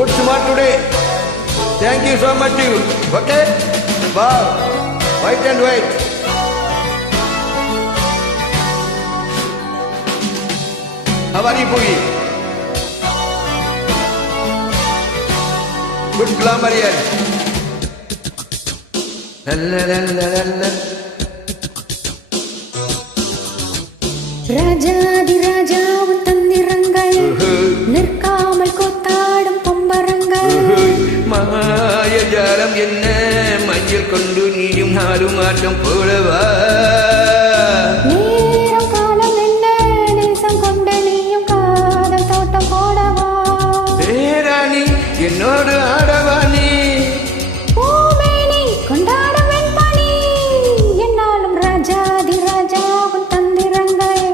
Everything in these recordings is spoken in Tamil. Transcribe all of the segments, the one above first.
Good smart today. Thank you so much you. Okay? Wow. White and white. How are you, Poogie? Good glamour here. ராஜாதி ராஜாவும் தந்திரங்கள் நிற்காமல் கூத்தாடும் பொம்பரங்கள் மாயஜாலம் என்ன மஞ்சள் கொண்டு நீயும் நாடும் ஆட்டம் போடவா நேரம் காலம் என்ன நேசம் கொண்டு நீயும் காதல் தோட்டம் போடவா பேராணி என்னோடு ஆடவா நீ பூமேனி கொண்டாடும் வெண்பனி என்னாலும் ராஜாதி ராஜாவும் தந்திரங்கள்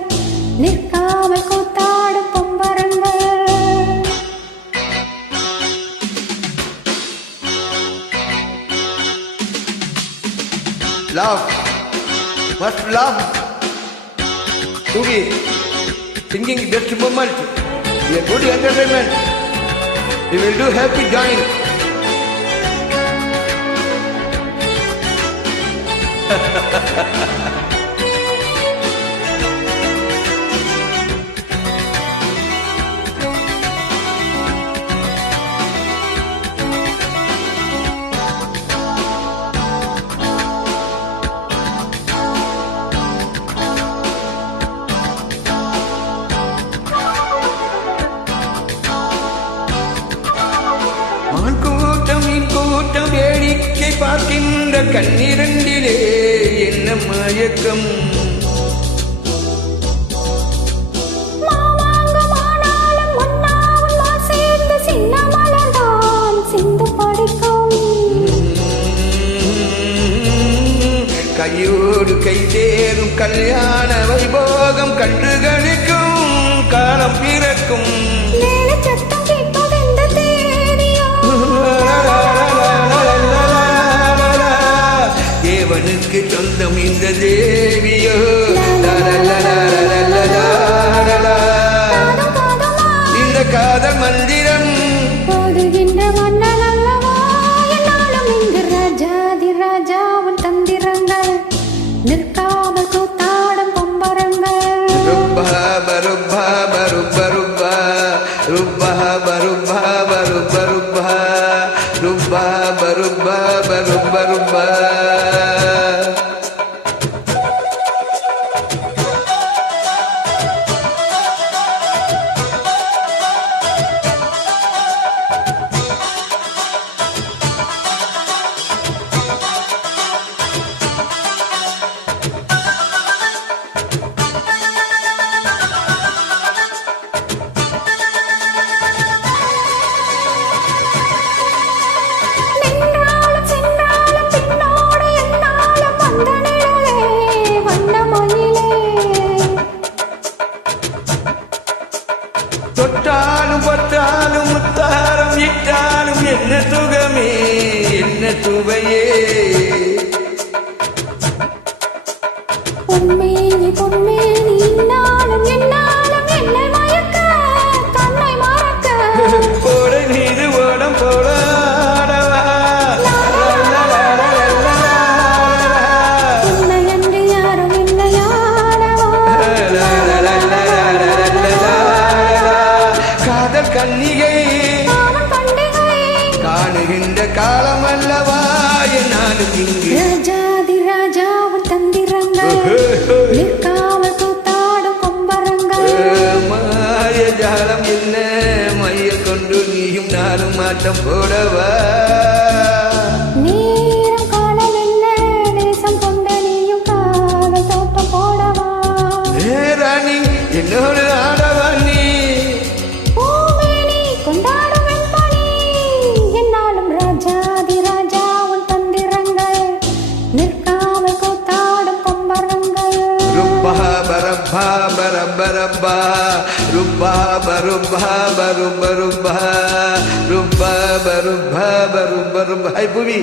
நிற்காமல் கூத்தாடும் பொம்பரங்கள் Laugh. Must laugh. Poogie. Singing best moment. A good entertainment. We will do happy join. மான் கூட்டம் மீன் கூட்டம் வேடிக்கை பார்க்கின்ற கண்ணிரண்டிலே என்ன மயக்கம் மாவாங்கும் ஆனாலும் மன்னாவும் நான் சேர்ந்து சின்ன மலர்தான் சிந்து படிக்கும் கையோடு கை சேரும் கல்யாண வைபோகம் கண்டுகளிக்கும் காலம் பிறக்கும் மேலச்சத்தம் கேட்பதெந்த தேவியோ தேவனுக்கு சொந்தம் இந்த தேவியோ காதம் காதமா இந்த காதல் மந்திரம் போடுகின்ற மன்னன் அல்லவா என்னாலும் இங்கு ராஜாதி ராஜாவும் தந்திரங்கள் நிற்காமல் கூத்தாடும் பொம்பரங்கள் ருப்பா பருப்பா பருப்ப ருப்பா ருப்பா பருப்பா பருப்ப ருப்பா ருப்பா பருப்பா பருப்ப ருப்பா நின்றாலும் சென்றாலும் பின்னோடு என்னாலும் வந்த நிழலே வண்ண மயிலே தொட்டாலும் பட்டாலும் முத்தாரம் இட்டாலும் என்ன சுகமே என்ன சுவையே பொன்மேனி பொன்மேனி இன்னாலும் என்னாலும் என்னை மயக்க கண்ணை மறக்க கோடை மீது ஓடம் போல ஆடவா உன்னை அன்று யாரும் இல்லையாடவா காதல் கன்னிகை காமன் பண்டிகை காணுகின்ற காலம் அல்லவா என்னாலும் இங்கு ராஜாதி ராஜாவும் தந்திரங்கள் நிற்காமல் கூத்தாடும் கொம்பரங்கள் மாயஜாலம் என்ன மையல் கொண்டு நீயும் நானும் மாட்டம் போடவா நேரம் காலம் என்ன நேசம் கொண்ட நீயும் காதல் தோட்டம் போடவா ராணி என்னோடு ஆடவா நீ பூமேனி கொண்டாடும் வெண்பனி என்னாலும் ராஜாதி ராஜாவும் தந்திரங்கள் நிற்காமல் கூத்தாடும் கொம்பரங்கள் ருப்பா பரப்பா பரப்பரப்பா ருப்பா பருப்பா பருப்ப ருப்பா ருப்பா பருப்பா பருப்ப ருப்பா ஹை புவி